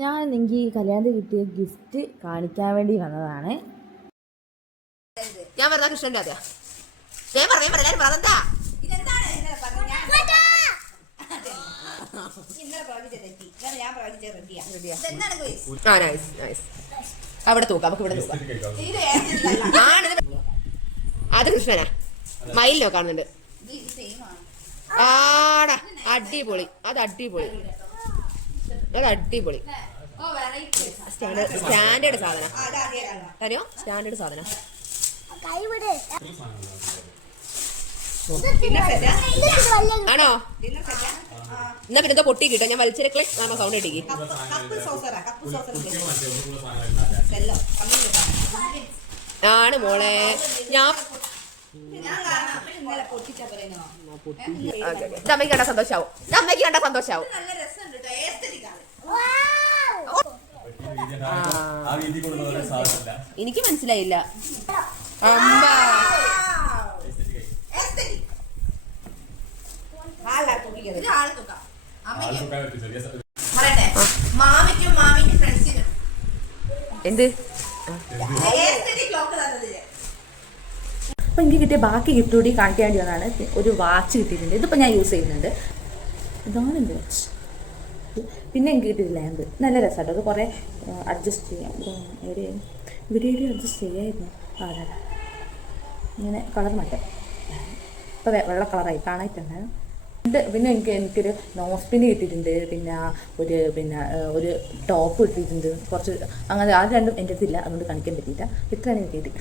ഞാൻ എനിക്ക് കല്യാണത്തിന് കിട്ടിയ ഗിഫ്റ്റ് കാണിക്കാൻ വേണ്ടി വന്നതാണ്. ഞാൻ പറഞ്ഞ കൃഷ്ണന്റെ അതെയാ അവിടെ തൂക്കാം, നമുക്ക് ഇവിടെ തൂക്കാം. അത് കൃഷ്ണനാ, മയിലിനോ കാണുന്നുണ്ട്. ആടാ അടിപൊളി, അത് അടിപൊളി, അത് അടിപൊളി. സ്റ്റാൻഡേർഡ് സാധനം അറിയോ? സ്റ്റാൻഡേർഡ് സാധനം. ആണോ? എന്നാ പിന്നെ എന്തോ പൊട്ടി കിട്ടോ? ഞാൻ വലിച്ചെടുക്കളെ സൗണ്ട് കിട്ടിക്ക്. ആണ് മോളെ. ഞാൻ അമ്മയ്ക്ക് കണ്ടാ സന്തോഷാവും, അമ്മയ്ക്ക് കണ്ടാ സന്തോഷാവും. എനിക്ക് മനസ്സിലായില്ല. അമ്മ എന്ത്? അപ്പോൾ എനിക്ക് കിട്ടിയ ബാക്കി ഗിഫ്റ്റ് കൂടി കാണിക്കാൻ വേണ്ടി വന്നതാണ്. ഒരു വാച്ച് കിട്ടിയിട്ടുണ്ട്, ഇതിപ്പോൾ ഞാൻ യൂസ് ചെയ്യുന്നുണ്ട്. ഇതാണ് എൻ്റെ വാച്ച്. പിന്നെ എനിക്ക് കിട്ടിയത് ലാമ്പ്, നല്ല രസമാട്ടോ. അത് കുറേ അഡ്ജസ്റ്റ് ചെയ്യാം. ഇവിടെ അഡ്ജസ്റ്റ് ചെയ്യാമായിരുന്നു. അതെ, ഇങ്ങനെ കളർ മാറ്റാം. ഇപ്പോൾ വെള്ള കളറായി കാണായിട്ടുണ്ട്. പിന്നെ എനിക്കൊരു നോസ്പിന് കിട്ടിയിട്ടുണ്ട്. പിന്നെ ഒരു ടോപ്പ് കിട്ടിയിട്ടുണ്ട്. കുറച്ച് അങ്ങനെ അത് രണ്ടും എൻ്റെ അടുത്തില്ല, അതുകൊണ്ട് കാണിക്കാൻ പറ്റിയില്ല. ഇത്രയാണ് കിട്ടിയിട്ട്.